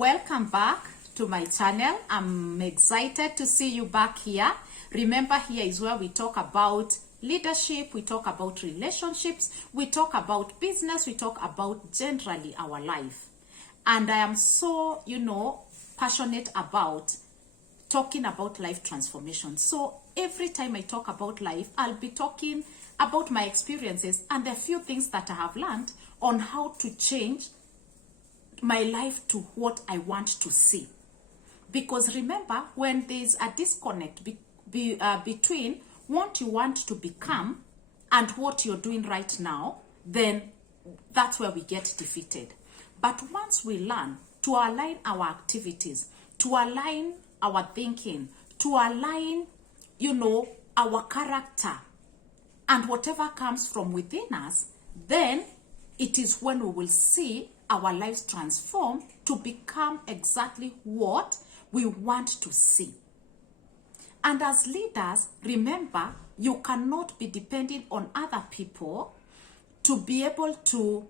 Welcome back to my channel. I'm excited to see you back here. Remember, here is where we talk about leadership, we talk about relationships, we talk about business, we talk about generally our life. And I am so, passionate about talking about life transformation. So every time I talk about life, I'll be talking about my experiences and a few things that I have learned on how to change my life to what I want to see. Because remember, when there's a disconnect between what you want to become and what you're doing right now, then that's where we get defeated. But once we learn to align our activities, to align our thinking, to align, our character and whatever comes from within us, then it is when we will see our lives transform to become exactly what we want to see. And as leaders, remember, you cannot be depending on other people to be able to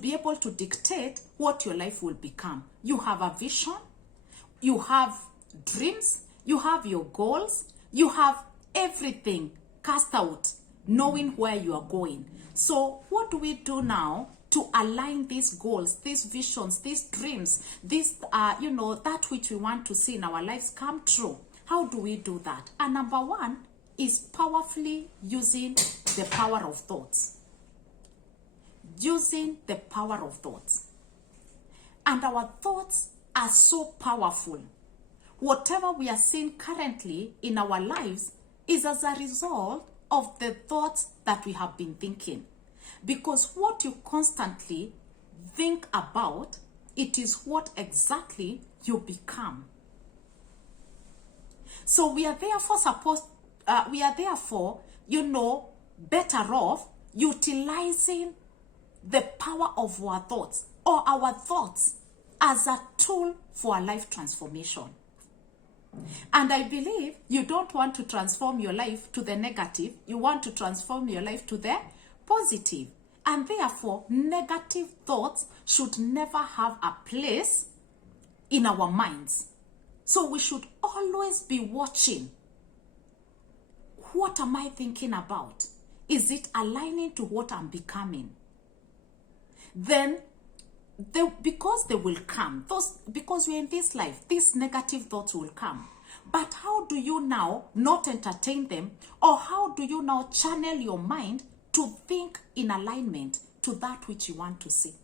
be able to dictate what your life will become. You have a vision, you have dreams, you have your goals, you have everything cast out, knowing where you are going. So what do we do now to align these goals, these visions, these dreams, this, that which we want to see in our lives come true? How do we do that? And number one is powerfully using the power of thoughts. Using the power of thoughts. And our thoughts are so powerful. Whatever we are seeing currently in our lives is as a result of the thoughts that we have been thinking. Because what you constantly think about, it is what exactly you become. So we are therefore better off utilizing the power of our thoughts or our thoughts as a tool for a life transformation. And I believe you don't want to transform your life to the negative. You want to transform your life to the positive. And therefore, negative thoughts should never have a place in our minds. So we should always be watching. What am I thinking about? Is it aligning to what I'm becoming? Then, because they will come, because we're in this life, these negative thoughts will come. But how do you now not entertain them? Or how do you now channel your mind to think in alignment to that which you want to see?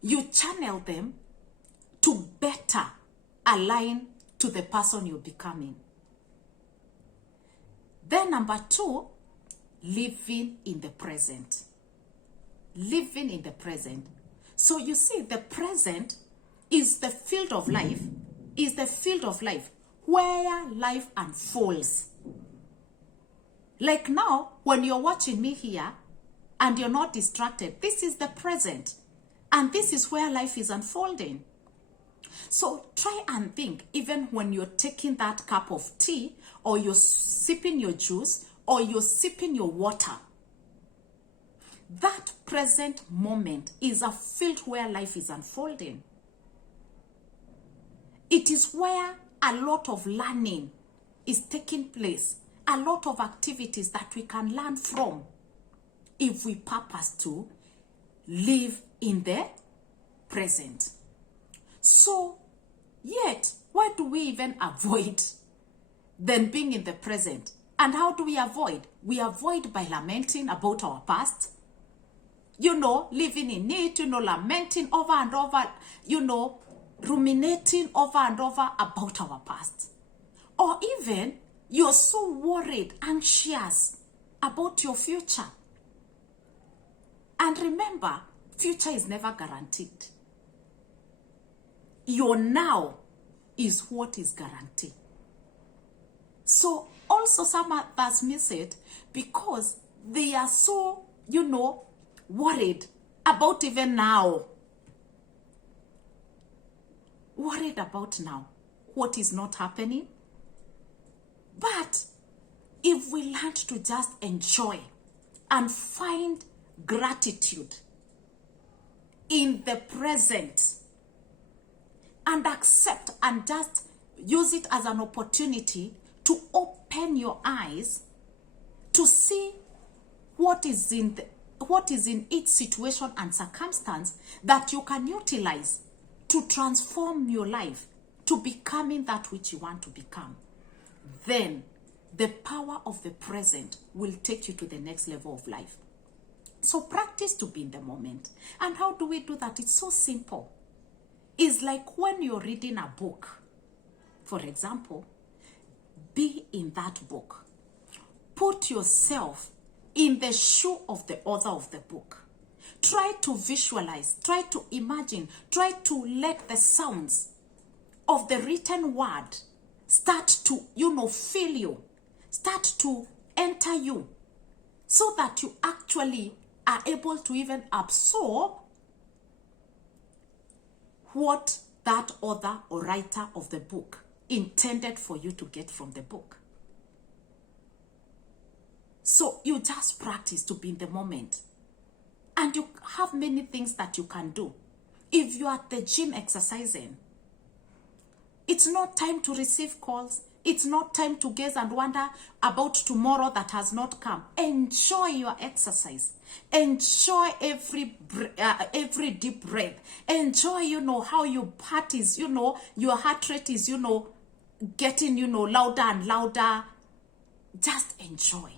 You channel them to better align to the person you're becoming. Then number two, living in the present. Living in the present. So you see, the present is the field of life, where life unfolds. Like now, when you're watching me here and you're not distracted, this is the present. And this is where life is unfolding. So try and think, even when you're taking that cup of tea, or you're sipping your juice, or you're sipping your water, that present moment is a field where life is unfolding. It is where a lot of learning is taking place, a lot of activities that we can learn from if we purpose to live in the present. So, yet, why do we even avoid then being in the present? And how do we avoid? We avoid by lamenting about our past, living in it, lamenting over and over, ruminating over and over about our past. Or even, you're so worried, anxious about your future. And remember, future is never guaranteed. Your now is what is guaranteed. So also some of us miss it because they are so, worried about even now. Worried about now, what is not happening. But if we learn to just enjoy and find gratitude in the present and accept and just use it as an opportunity to open your eyes to see what is in each situation and circumstance that you can utilize to transform your life to becoming that which you want to become. Then the power of the present will take you to the next level of life. So practice to be in the moment. And how do we do that? It's so simple. It's like when you're reading a book, for example, be in that book. Put yourself in the shoe of the author of the book. Try to visualize, try to imagine, try to let the sounds of the written word start to, fill you, start to enter you, so that you actually are able to even absorb what that author or writer of the book intended for you to get from the book. So you just practice to be in the moment. And you have many things that you can do. If you are at the gym exercising, it's not time to receive calls. It's not time to gaze and wonder about tomorrow that has not come. Enjoy your exercise. Enjoy every deep breath. Enjoy, how your heart is, your heart rate is, getting, louder and louder. Just enjoy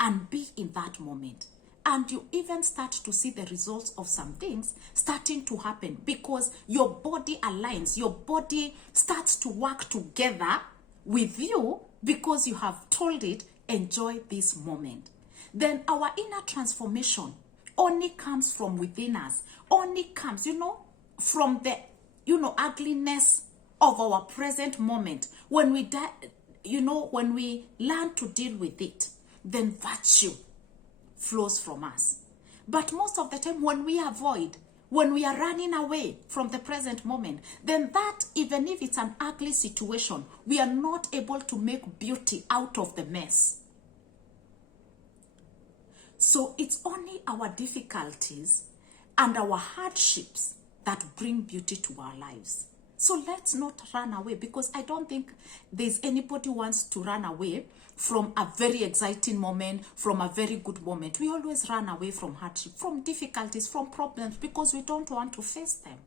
and be in that moment. And you even start to see the results of some things starting to happen because your body aligns. Your body starts to work together with you because you have told it, enjoy this moment. Then our inner transformation only comes from within us. Only comes, from the, ugliness of our present moment. When we when we learn to deal with it, then virtue flows from us. But most of the time when we avoid, when we are running away from the present moment, then that, even if it's an ugly situation, we are not able to make beauty out of the mess. So it's only our difficulties and our hardships that bring beauty to our lives. So let's not run away, because I don't think there's anybody who wants to run away from a very exciting moment, from a very good moment. We always run away from hardship, from difficulties, from problems, because we don't want to face them.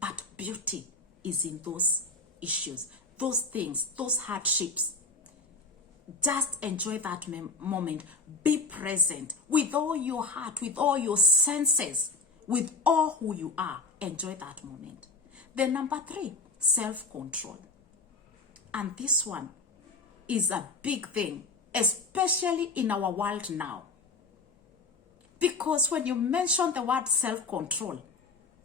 But beauty is in those issues, those things, those hardships. Just enjoy that moment. Be present with all your heart, with all your senses, with all who you are. Enjoy that moment. Then number 3, self-control. And this one is a big thing, especially in our world now. Because when you mention the word self-control,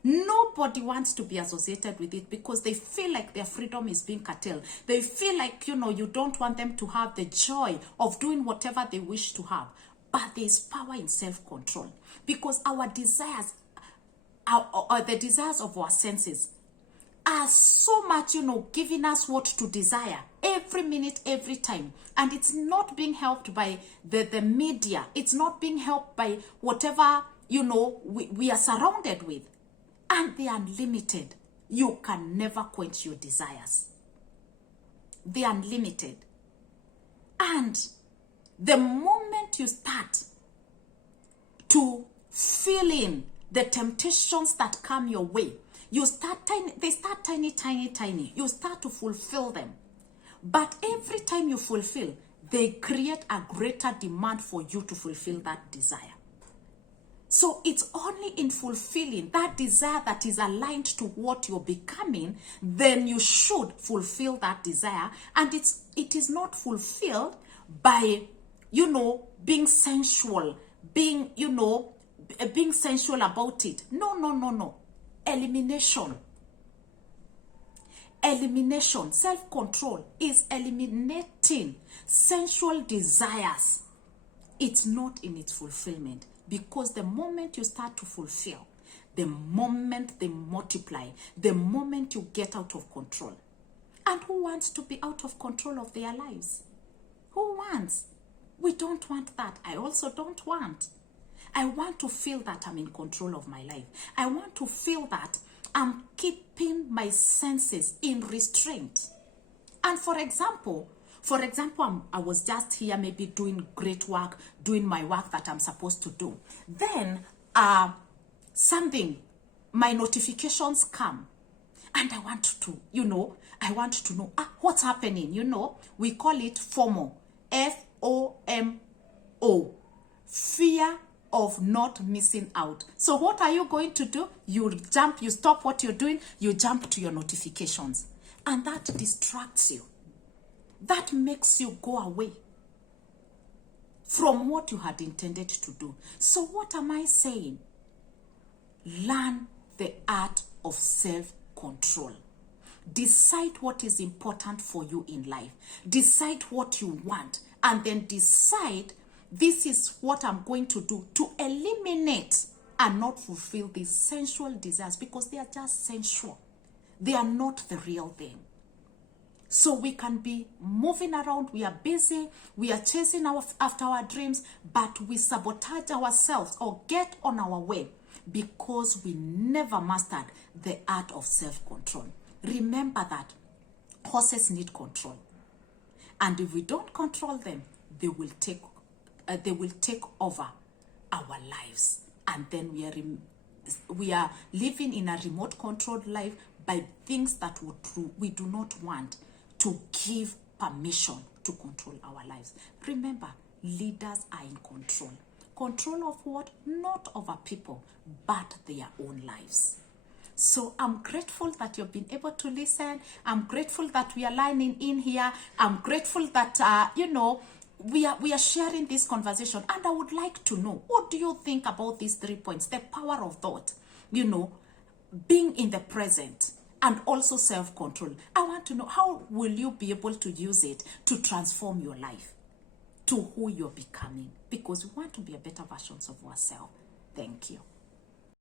nobody wants to be associated with it because they feel like their freedom is being curtailed. They feel like, you don't want them to have the joy of doing whatever they wish to have. But there is power in self-control, because our desires, the desires of our senses, are so much, giving us what to desire every minute, every time. And it's not being helped by the media. It's not being helped by whatever, we are surrounded with. And they are unlimited. You can never quench your desires. They are unlimited. And the moment you start to feel in the temptations that come your way, they start tiny. You start to fulfill them. But every time you fulfill, they create a greater demand for you to fulfill that desire. So it's only in fulfilling that desire that is aligned to what you're becoming, then you should fulfill that desire. And it is not fulfilled by, being sensual, being sensual about it. No. Elimination. Self-control is eliminating sensual desires. It's not in its fulfillment, because the moment you start to fulfill, the moment they multiply, the moment you get out of control. And who wants to be out of control of their lives? Who wants? We don't want that. I also don't want. I want to feel that I'm in control of my life. I want to feel that I'm keeping my senses in restraint. And for example, I was just here maybe doing great work, doing my work that I'm supposed to do. Then my notifications come. And I want to know what's happening. We call it FOMO. FOMO. Fear of not missing out. So what are you going to do? You stop what you're doing, you jump to your notifications. And that distracts you. That makes you go away from what you had intended to do. So what am I saying? Learn the art of self-control. Decide what is important for you in life. Decide what you want. And then decide, this is what I'm going to do to eliminate and not fulfill these sensual desires, because they are just sensual. They are not the real thing. So we can be moving around, we are busy, we are chasing after our dreams, but we sabotage ourselves or get on our way because we never mastered the art of self-control. Remember that horses need control. And if we don't control them, they will take over our lives. And then we are living in a remote controlled life by things that we do not want to give permission to control our lives. Remember, leaders are in control. Control of what? Not over people, but their own lives. So I'm grateful that you've been able to listen. I'm grateful that we are lining in here. I'm grateful that, we are sharing this conversation. And I would like to know, what do you think about these 3 points? The power of thought, being in the present, and also self-control. I want to know, how will you be able to use it to transform your life to who you're becoming? Because we want to be a better versions of ourselves. Thank you.